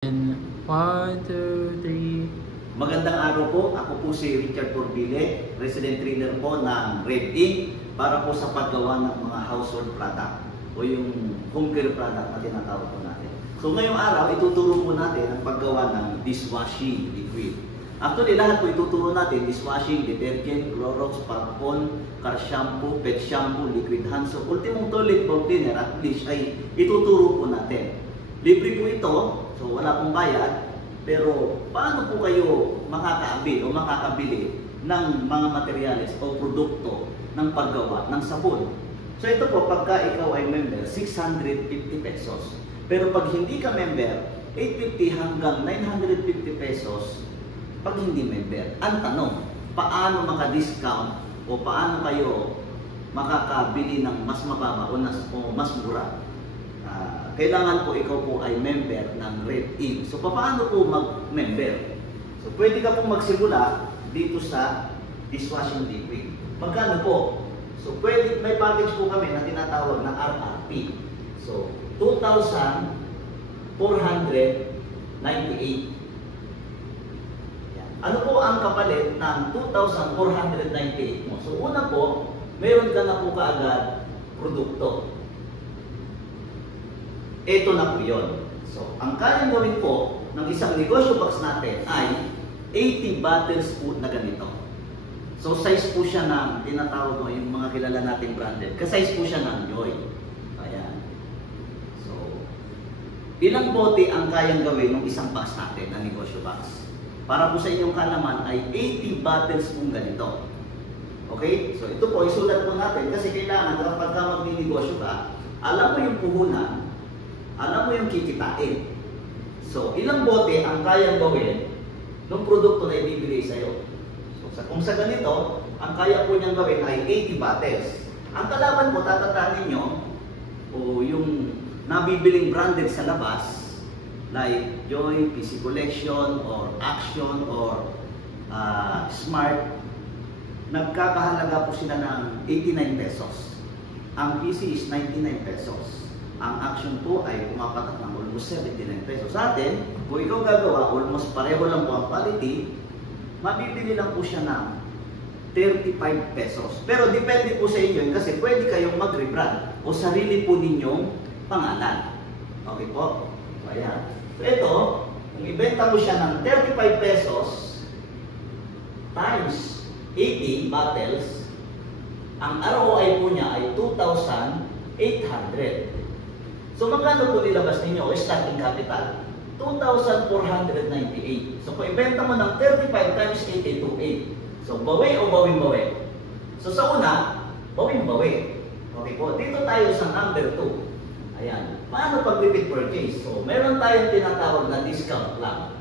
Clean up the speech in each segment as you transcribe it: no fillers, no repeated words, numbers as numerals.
And 1, 2, 3. Magandang araw po. Ako po si Richard Corbile, resident trainer po ng Red Ink para po sa paggawa ng mga household product o yung home care product na tinatawag po natin. So ngayong araw, ituturo po natin ang paggawa ng dishwashing liquid. Actually, lahat po ituturo natin: dishwashing, detergent, Clorox, Pag-on, car shampoo, pet shampoo, liquid hand soap, ultimong toilet bowl cleaner at bleach ay ituturo po natin. Libre po ito, so wala pong bayad. Pero paano po kayo makakabili o makakabili ng mga materyales o produkto ng paggawa ng sabon? So ito po, pagka ikaw ay member, 650 pesos. Pero pag hindi ka member, 850 hanggang 950 pesos pag hindi member. Ang tanong, paano maka-discount o paano kayo makakabili ng mas mababa o mas mura? Kailangan po ikaw po ay member ng Red Ink. So, paano po mag-member? So, pwede ka po magsimula dito sa dishwashing liquid. Magkano po? So, pwede, may package po kami na tinatawag na RRP. So, 2,498. Ano po ang kapalit ng 2,498 mo? So, una po, meron ka na po kaagad produkto. Ito na po yun. So, ang kayang gawin po ng isang negosyo box natin ay 80 bottles po na ganito. So, size po siya ng, tinatawag mo yung mga kilala nating branded, kasi-size po siya ng Joy. Ayan. So, ilang bote ang kayang gawin ng isang box natin na negosyo box? Para po sa inyong kalaman ay 80 bottles po ganito. Okay? So, ito po, isulat po natin kasi kailangan kapag ka magninegosyo ka, alam mo yung puhunan, alam mo yung kikitain. So, ilang bote ang kayang gawin ng produkto na ibibigay sa'yo? So, kung sa ganito, ang kaya po niyang gawin ay 80 bottles. Ang kalaban po, tatatandaan ninyo, o yung nabibiling branded sa labas, like Joy, PC Collection, or Action, or Smart, nagkakahalaga po sila ng 89 pesos. Ang PC is 99 pesos. Ang Action po ay pumapatak ng almost 79 pesos. Sa atin, kung ikaw gagawa, almost pareho lang po ang quality, mabibili lang po siya ng 35 pesos. Pero depende po sa inyo kasi pwede kayong mag-rebrand o sarili po ninyong pangalan. Okay po? So, ayan. So, ito, kung ibenta mo siya ng 35 pesos times 80 bottles, ang ROI po niya ay 2,800. So, magkano po nilabas ninyo o starting capital? 2,498. So, kung ibenta mo ng 35 times 80 to 8. So, bawi o bawing-bawi? So, sa una, bawing-bawi. Okay po. Dito tayo sa number 2. Ayan. Paano pag repeat purchase? So, meron tayong tinatawag na discount lang.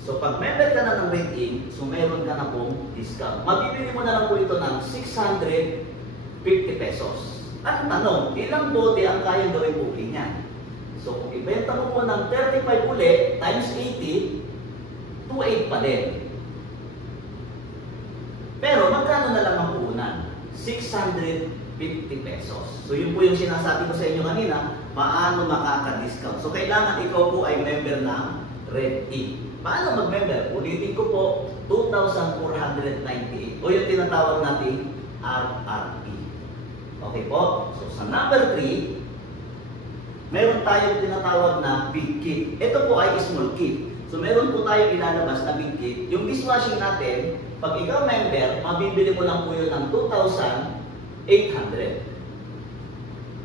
So, pag member ka na ng Red Ink, so meron ka na pong discount. Mabibili mo na lang po ito ng 650 pesos. Ang tanong, ilang bote ang kayang gawin po niyan? So, kung ibenta mo po ng 35 ulit times 80, 2,800 pa din. Pero magkano na lang ang puhunan? 650 pesos. So, yun po yung sinasabi ko sa inyo kanina, paano makaka-discount. So, kailangan ikaw po ay member ng Red Ink. Paano mag-member? Ulitin ko po, 2,498. O yung tinatawag natin RRP. Okay po? So, sa number 3, meron tayong tinatawag na big kit. Ito po ay small kit. So, meron po tayong ilalabas na big kit. Yung dishwashing natin, pag ikaw member, mabibili mo lang po yun ng 2,800.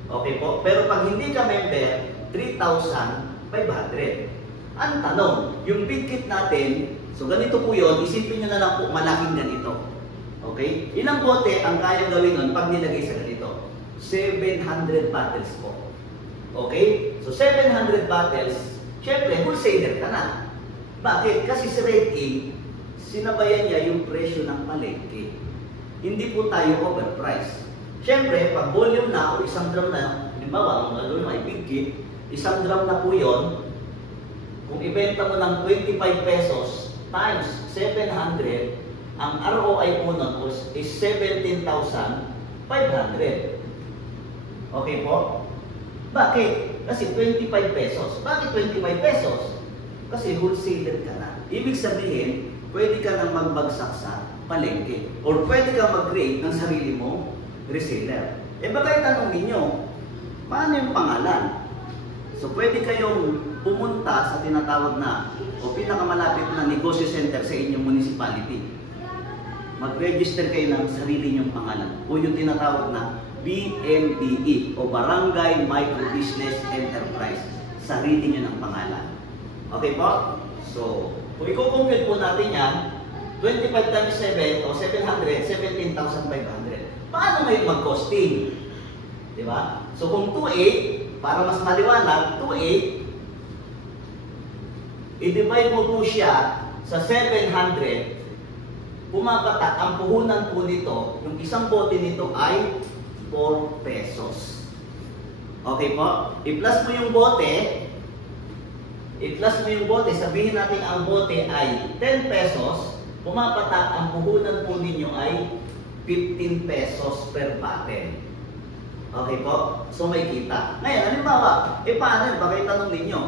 Okay po? Pero pag hindi ka member, 3,500. Ang tanong, yung big kit natin, so ganito po yun, isipin nyo na lang po, malaking ganito. Okay? Ilang bote ang kayang gawin nun pag nilagay sa ganito? 700 bottles po. Okay? So, 700 bottles, syempre, wholesaler ka na. Bakit? Kasi si Red Ink, sinabayan niya yung presyo ng palengke. Hindi po tayo overprice. Syempre, pag volume na o isang drum na, halimbawa, ang gagawin mo ay big kit, isang drum na po yun, kung ibenta mo ng 25 pesos times 700, ang ROI po nun is 17,500. Okay po? Bakit? Kasi 25 pesos. Bakit 25 pesos? Kasi wholesaler ka na. Ibig sabihin, pwede ka nang magbagsak sa palengke. Or pwede ka mag-create ng sarili mo reseller. Eh baka itanong ninyo, paano yung pangalan? So pwede kayong pumunta sa tinatawag na o pinakamalapit na negosyo center sa inyong municipality. Mag-register kayo ng sarili nyong pangalan o yung tinatawag na BMBE o Barangay Micro Business Enterprise. Sarili nyo ng pangalan. Okay po? So, kung i-compute po natin yan, 25 times 7 o 700, 17,500. Paano ngayon mag-costing? Diba? So, kung 2.8, para mas maliwanag, 2.8, i-divide mo po siya sa 700, pumapatak, ang puhunan po nito, yung isang bote nito ay 4 pesos. Okay po? I-plus mo yung bote, sabihin natin ang bote ay 10 pesos, pumapatak, ang puhunan po ninyo ay 15 pesos per bottle. Okay po? So may kita. Ngayon, halimbawa, paano? Baka itanong ninyo,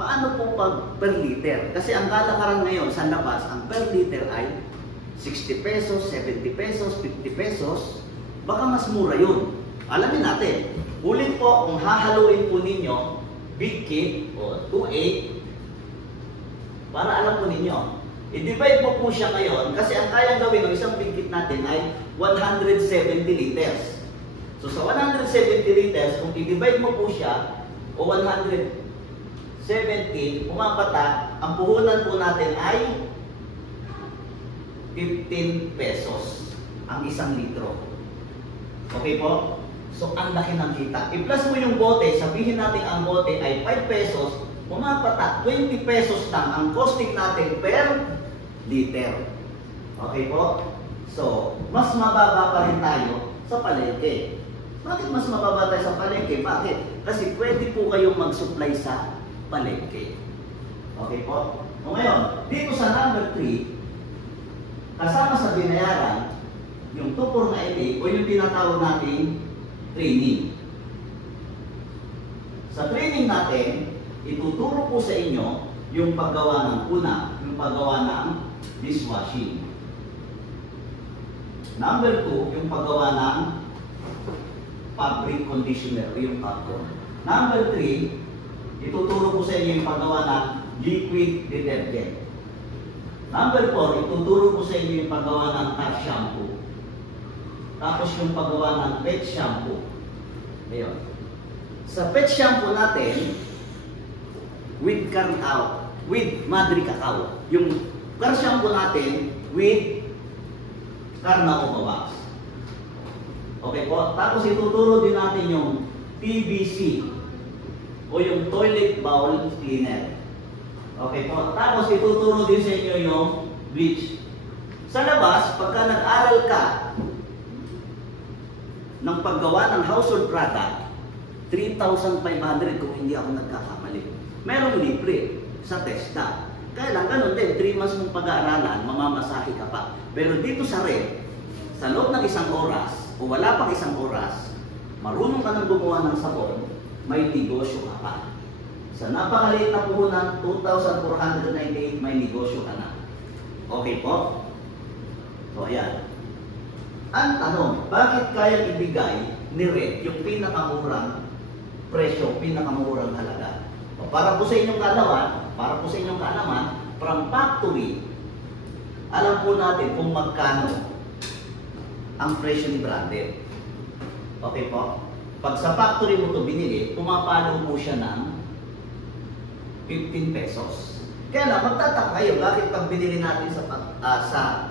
paano po pag per liter? Kasi ang kalakaran ngayon sa labas, ang per liter ay 60 pesos, 70 pesos, 50 pesos. Baka mas mura yun. Alamin natin. Ulit po, kung hahaluin po ninyo, big kit o 2.8, para alam po ninyo. I-divide mo po siya ngayon kasi ang kayang gawin ng isang big kit natin ay 170 liters. So sa 170 liters, kung i-divide mo po siya o 117, pumapatak, ang puhunan po natin ay 15 pesos ang isang litro. Okay po? So, ang laki ng kita. I-plus mo yung bote, sabihin natin ang bote ay 5 pesos, pumapatak, 20 pesos lang ang costing natin per liter. Okay po? So, mas mababa pa rin tayo sa palengke. Bakit mas mababa tayo sa palengke? Bakit? Kasi pwede po kayong mag-supply sa palengke. Okay po? O ngayon, dito sa number 3, kasama sa binayaran, yung 2 na LA o yung tinatawag nating training. Sa training natin, ituturo po sa inyo yung paggawa ng yung paggawa ng dishwashing. Number 2, yung paggawa ng fabric conditioner o yung popcorn. Number 3, ituturo po sa inyo yung paggawa ng liquid detergent. Number 4, ituturo po sa inyo yung paggawa ng tar shampoo. Tapos yung paggawa ng pet shampoo. Ayun. Sa pet shampoo natin, with Madre Cacao. Yung car shampoo natin, with Carnauba Wax. Okay po? Tapos ituturo din natin yung TBC o yung toilet bowl cleaner. Okay po? Tapos ituturo din sa inyo yung bleach. Sa labas, pagka nag-aral ka ng paggawa ng household product, 3,500 kung hindi ako nagkakamali. Merong libre sa TESDA. Kaya lang ganun din, 3 months mong pag-aaralan, mamamasahe ka pa. Pero dito sa red, sa loob ng 1 oras, o wala pang 1 oras, marunong ka nang gumawa ng sabon, may negosyo ka pa. Sa napakaliit na puhunan, 2,498, may negosyo ka na. Okay po? So, ayan. Ang tanong, bakit kaya ibigay ni Red yung pinakamurang presyo, pinakamurang halaga? O, para po sa inyong kaalaman, from factory, alam po natin kung magkano ang presyo ni branded. Okay po? Pag sa factory mo ito binili, pumapalo po siya ng 15 pesos. Kaya lang, magtataka kayo, bakit pag binili natin sa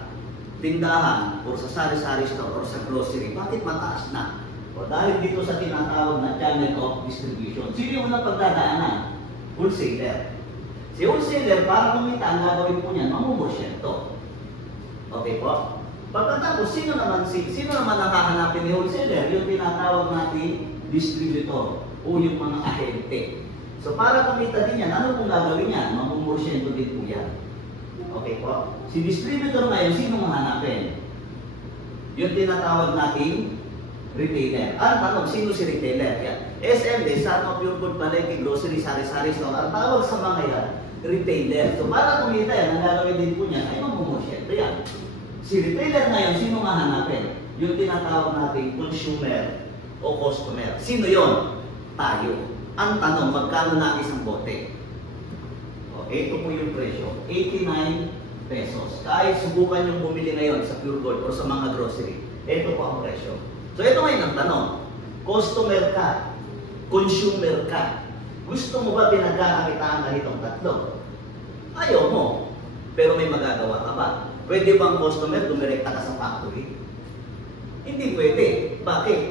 tindahan o sa sari-sari store o sa grocery, bakit mataas na? O dahil dito sa tinatawag na channel of distribution. Sino yung unang pagdadaanan? Wholesaler. Si wholesaler, para kumita, ang gagawin po niyan, mamumursyento. Okay po? Pagkatapos, sino naman ang hahanapin ni wholesaler? Yung tinatawag natin distributor o yung mga ahente. So para kumita din yan, ano pong gagawin yan? Mamumursyento din po yan. Okay po? Si distributor ngayon, sino mahanapin? Yung tinatawag natin retailer. Tanong, sino si retailer? Yan. SMD, Sana Pure Food Palengke, Grocery, Sari-Sari Store. Ang tawag sa mga yan, retailer. So para kumita yan, ang gagawin din po niya ay mamumusyente yan. Si retailer ngayon, sino nga hanapin? Yung tinatawag natin consumer o customer. Sino yon? Tayo. Ang tanong, magkano na isang bote? O, ito po yung presyo. 89 pesos. Kahit subukan yung bumili ngayon sa Pure Gold o sa mga grocery, ito po ang presyo. So ito ngayon ang tanong. Customer ka, consumer ka. Gusto mo ba pinagkakakitaan ka nitong tatlo? Ayaw mo. Pero may magagawa ka ba? Pwede bang customer dumirekta ka sa factory? Hindi pwede. Bakit?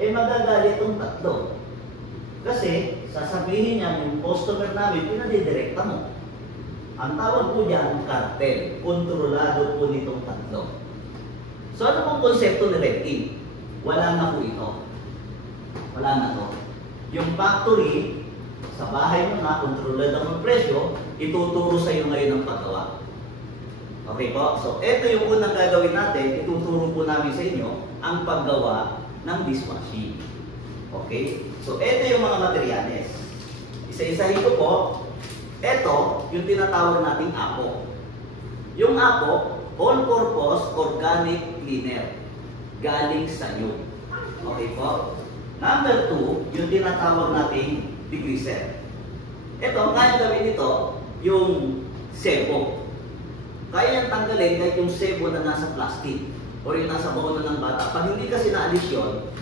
Magagalit itong tatlo. Kasi sasabihin niya yung customer namin, pinadidirekta mo. Ang tawag po diyan, cartel. Kontrolado po nitong tatlo. So ano pong konsepto ni Red Ink? Wala na po ito. Wala na to. Yung factory, sa bahay mo na, kontrolado ang presyo, ituturo sa iyo ngayon ang paggawa. Okay po? So, ito yung unang gagawin natin. Ituturo po namin sa inyo ang paggawa ng dishwashing. Okay? So, ito yung mga materyales. Isa-isahin ko po. Ito, yung tinatawag nating APO. Yung APO, all-purpose organic cleaner. Galing sa iyo. Okay po? Number 2, yung tinatawag nating degreaser. Ito, kaya gawin ito, yung sebo. Kaya yung tanggalin kahit yung sebo na nasa plastic o yung nasa baon ng bata. Pag hindi kasi naalis yun,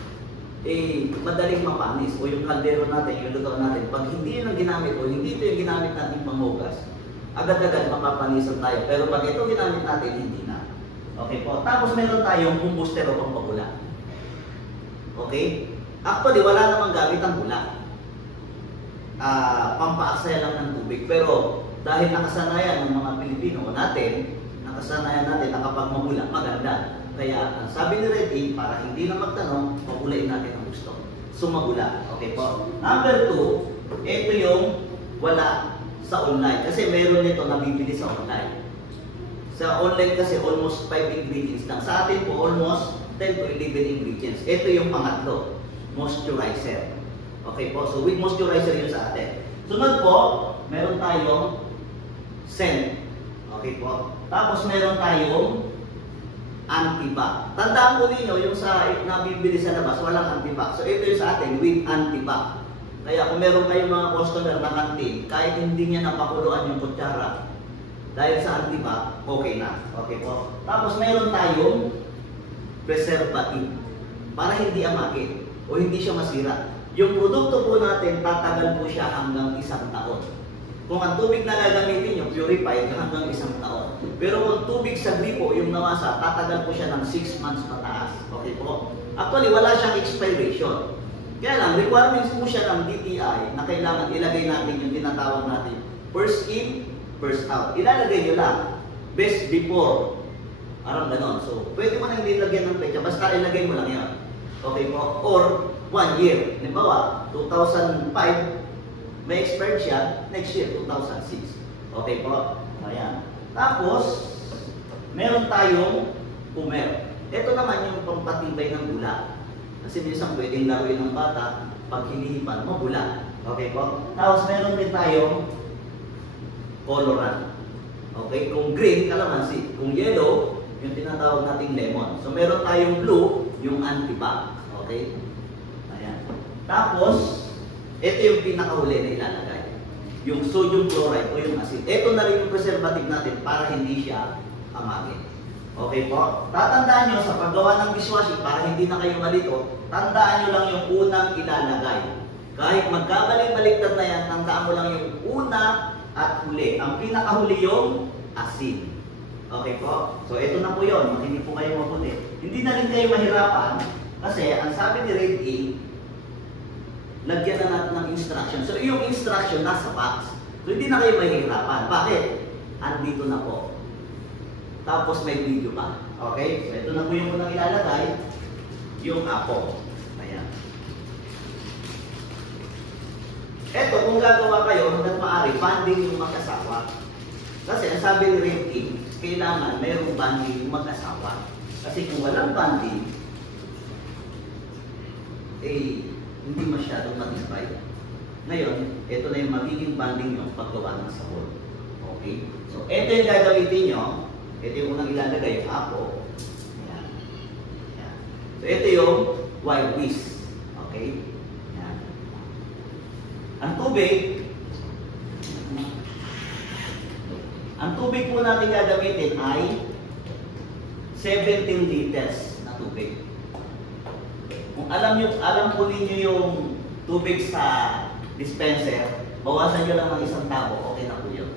madaling mapanis. O yung kaldero natin, yung luto natin, pag hindi yun ang ginamit o hindi ito yung ginamit natin panghugas, agad-agad mapapanisan tayo. Pero pag ito ginamit natin, hindi na. Okay po. Tapos meron tayong combuster o pampabula. Okay? Actually, wala namang gamit ang bula. Pampaaksaya lang ng tubig. Pero dahil nakasanayan ng mga Pilipino natin, nakasanayan natin na kapag mabula, maganda. Kaya ang sabi ni Red Ink, para hindi na magtanong, mabulain natin ang gusto. So mabula. Okay po. Number 2, ito yung wala sa online. Kasi meron nito nabibili sa online. Sa online kasi almost 5 ingredients lang. Sa atin po almost 10 to 11 ingredients. Ito yung pangatlo, moisturizer. Okay po. So with moisturizer yun sa atin. Sunod po, meron tayong scent. Okay po. Tapos meron tayong antibac. Tandaan po ninyo, yung sa nabibili sa labas, walang antibac. So ito yung sa atin, with antibac. Kaya kung meron kayong mga customer na kantin, kahit hindi niya napakuluan yung kutsara, dahil sa antibac, okay na. Okay po. Tapos meron tayong preservative. Para hindi amakin o hindi siya masira. Yung produkto po natin, tatagal po siya hanggang 1 taon. Kung ang tubig na gagamitin nyo, purified hanggang 1 taon. Pero kung tubig sa gripo, yung nawasa, tatagal po siya ng 6 months pataas. Okay po? Actually, wala siyang expiration. Kaya lang, requirements po siya ng DTI na kailangan ilagay natin yung tinatawag natin first in, first out. Ilalagay nyo lang, best before. Parang ganon. So, pwede mo nang ilagyan ng pecha, basta ilagay mo lang yan. Okay po? Or 1 year. Halimbawa, 2005, may expired siya, next year, 2006. Okay po? Ayan. Tapos, meron tayong pumer. Ito naman yung pampatibay ng bula. Kasi minsan pwedeng laruin ng bata, pag hinihipan, mabula. Okay po? Tapos meron din tayong colorant. Okay? Kung green, kalamansi. Kung yellow, yung tinatawag nating lemon. So meron tayong blue, yung antibac. Okay? Ayan. Tapos, ito yung pinakahuli na ilalagay. Yung sodium chloride o yung acid. Ito na rin yung preservative natin para hindi siya amakin. Okay po? Tatandaan nyo sa paggawa ng dishwashing para hindi na kayo malito, tandaan nyo lang yung unang ilalagay. Kahit magkabalik-baliktad na yan, tandaan mo lang yung una at huli. Ang pinakahuli yung acid. Okay po? So ito na po yun. Makinig po kayo mabuti. Hindi na rin kayo mahirapan kasi ang sabi ni Red Ink, lagyan na natin ng instruction. So yung instruction nasa box. So hindi na kayo mahirapan. Bakit? Andito na po. Tapos may video pa. Okay? So ito na po yung unang ilalagay. Yung apo. Ayan. Ito, kung gagawa kayo, hanggang maaari, banding yung mag-asawa. Kasi ang sabi ni Red Ink, kailangan mayroong banding yung mag-asawa. Kasi kung walang banding, hindi masyadong matibay. Ngayon, ito na yung magiging banding nyo paggawa ng sabon. Okay? So, ito yung gagamitin nyo. Ito yung unang ilalagay, yung apo. Yan. Yan. So, ito yung wild whisk. Okay? Yan. Ang tubig po natin gagamitin ay 17 liters na tubig. Kung alam po ninyo yung tubig sa dispenser, bawasan nyo lang ng isang tabo, okay na po yun.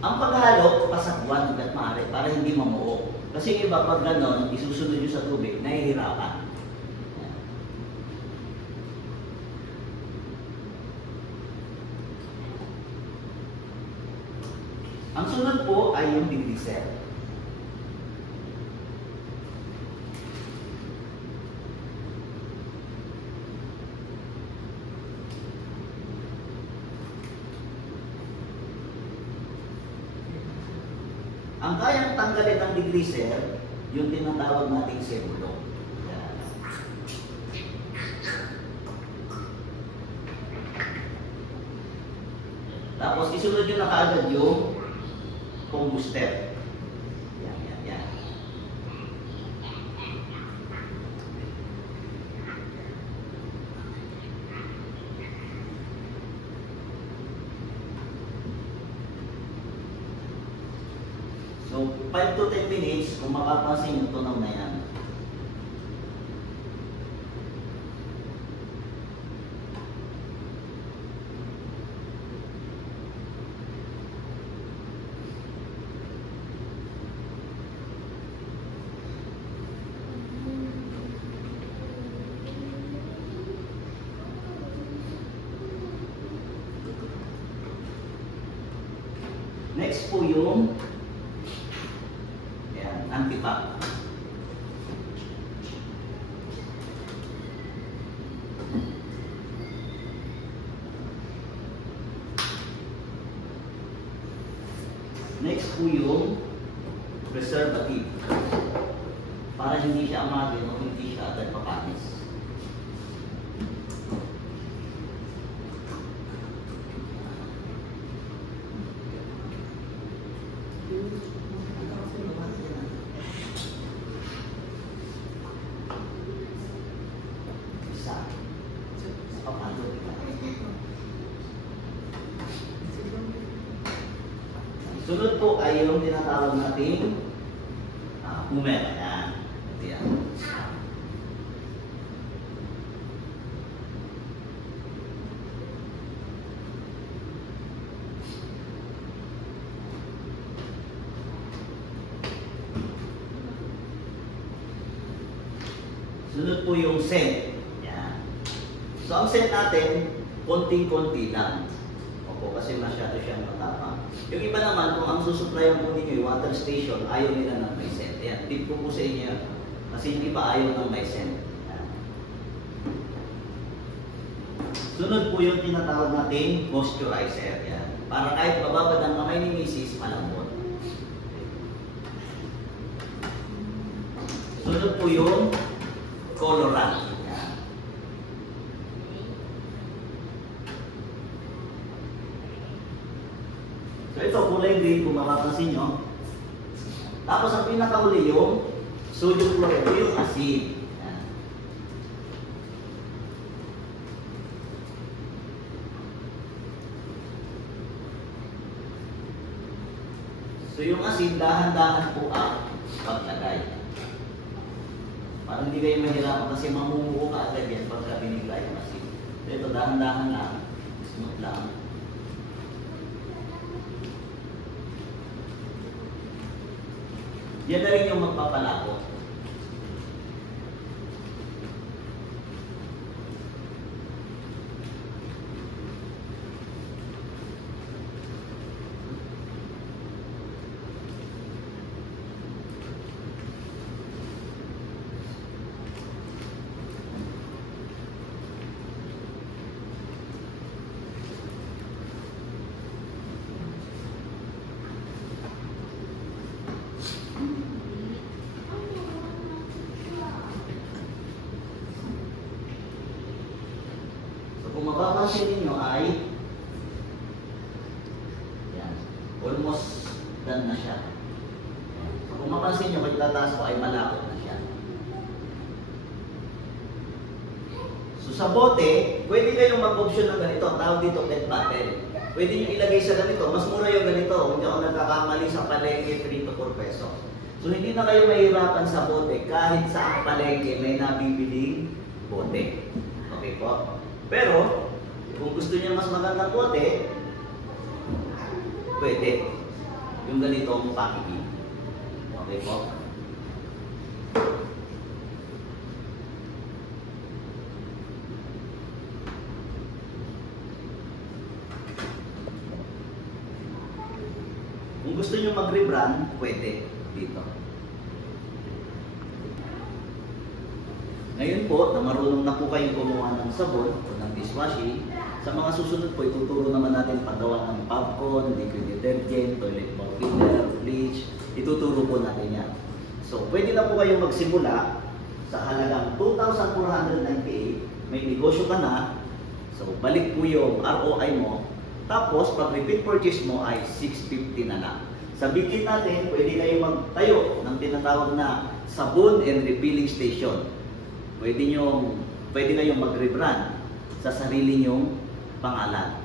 Ang paghalo, pasakwan hanggat maaari para hindi mamuo. Kasi iba pag gano'n, isusunod nyo sa tubig, nahihirapan. Ang sunod po ay yung degreaser. Ang kayang tanggalin ng degreaser, yung tinatawag nating sebulong. Tapos isunod nyo na kaagad yung combustor. Yan. So, 5 to 10 minutes, kung mapapansin nyo, tunaw na yan. Next po yung anti-pop. Next po yung preservative. Para hindi siya amagin o hindi siya agad papanis. Sunod po ay yung tinatawag nating humer. Ayan. Ito yan. Sunod po yung scent. Ayan. So ang scent natin, konting-konti lang. Opo, kasi masyado siyang matapang. Yung iba naman, kung ang susuplayan po ninyo yung water station, ayaw nila ng may scent. Ayan, tip ko po sa inyo. Kasi yung iba ayaw ng may scent. Ayan. Sunod po yung tinatawag natin moisturizer. Ayan. Para kahit mababad ang kamay ni Mrs., malambot. Sunod po yung colorant. So ito, kulay green kung makapansin nyo. Tapos ang pinakahuli yung sodium chloride, yung acid. Yan. So yung acid, dahan-dahan po ang paglagay. Para hindi kayo mahirapan kasi mamumuo ka agad yan pagka binigla yung acid. So ito, dahan-dahan lang, smooth lang. Yan na rin yung magpapalako. mapapansin ninyo ay yan, almost done na siya. So, kung mapansin nyo, pagtataas ko ay malapot na siya. So sa bote, pwede kayong mag-option ng ganito, tawag dito pet bottle. Pwede nyo ilagay sa ganito, mas mura yung ganito, hindi ako nagkakamali sa palengke, 3 to 4 pesos. So hindi na kayo mahirapan sa bote, kahit sa ang palengke may nabibiling bote. Okay po? Pero, kung gusto niya mas magandang bote, pwede. Yung ganitong packaging. Okay po? Kung gusto niyo mag-rebrand, pwede dito. Ngayon po, na marunong na po kayong gumawa ng sabon o ng dishwashing, sa mga susunod po, ituturo naman natin paggawa ng popcorn, liquid detergent, toilet bowl cleaner, bleach. Ituturo po natin yan. So, pwede na po kayong magsimula sa halagang 2,498. May negosyo ka na. So, balik po yung ROI mo. Tapos, pag repeat purchase mo ay 650 na lang. Sabihin natin, pwede kayong magtayo ng tinatawag na sabon and refilling station. Pwede kayong mag-rebrand sa sarili nyong pangalan.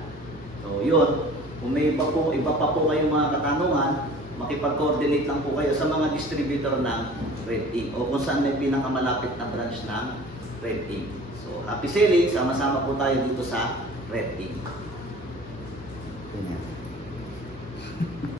So, yun. Kung may iba pa po kayong mga katanungan, makipag-coordinate lang po kayo sa mga distributor ng Red Ink o kung saan may pinakamalapit na branch ng Red Ink. So, happy selling! Sama-sama po tayo dito sa Red Ink.